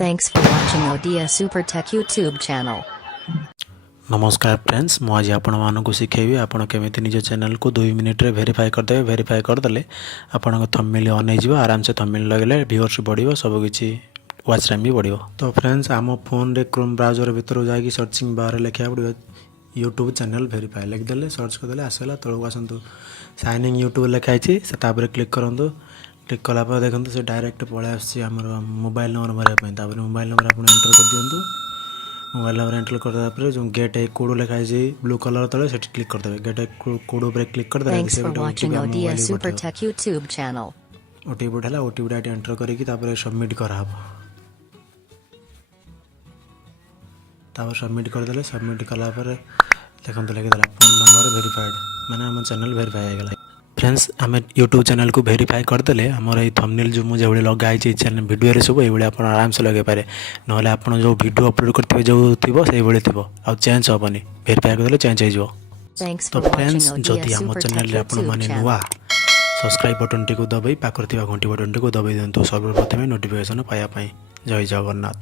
Thanks for watching ODIASUPERTECH YouTube channel. नमस्कार friends मु आज आपण मानक शिखेबी आपण केमिति निज चैनल को 2 मिनिट रे वेरीफाई करदे वेरीफाई करदेले आपण थंबनेल ऑन हो आराम से थंबनेल लगेले व्यूअर्स बढ़ियो सब किछि वाच टाइम भी बढ़ियो। तो फ्रेंड्स आम फोन रे क्रोम ब्राउजर भीतर जाकि सर्चिंग बार लिखा पड़ो यूट्यूब चैनल वेरीफाई लिखदेले सर्च करदेले आसला तळକୁ आसंतु साइन इन यूट्यूब लिखाई से तापर क्लिक करंतु क्लिक कला पर देखंतु से डायरेक्ट पळे आसी हमर मोबाइल नंबर मारिया पय तापर मोबाइल नंबर आपण एंटर कर दियंतु मोबाइल नंबर एंटर करदा पर जो गेट ए कोड लिखाई छै ब्लू कलर तळे सेट क्लिक कर देबे गेट ए कोड ऊपर क्लिक कर देबे Thanks for watching ODIASUPERTECH YouTube channel. OTP उठाला ओटीपी डाटा एंटर करिकि तापर सबमिट कराहब तापर सबमिट कर देले सबमिट कला पर देखंतु लगे देला फोन नंबर वेरीफाइड माने हम चैनल वेरीफाई हो गेला। फ्रेंड्स आम यूट्यूब चैनल को वेरीफाई करदेले आमर ये थंबनेल जो मुझे लगाई चैनल वीडियो सब ये आप आराम से लगे पारे ना आप जो वीडियो अपलोड करते जो थी से आ चेंज हेनी वेरीफाई करदे चेंज हो। तो फ्रेंड्स जदि आम चैनल आपने नुआ सब्सक्राइब बटन टी दबाई पाखर घंटी बटन टी दबाई दिंतु सर्वप्रथम नोटिफिकेशन पाइबापी। जय जगन्नाथ।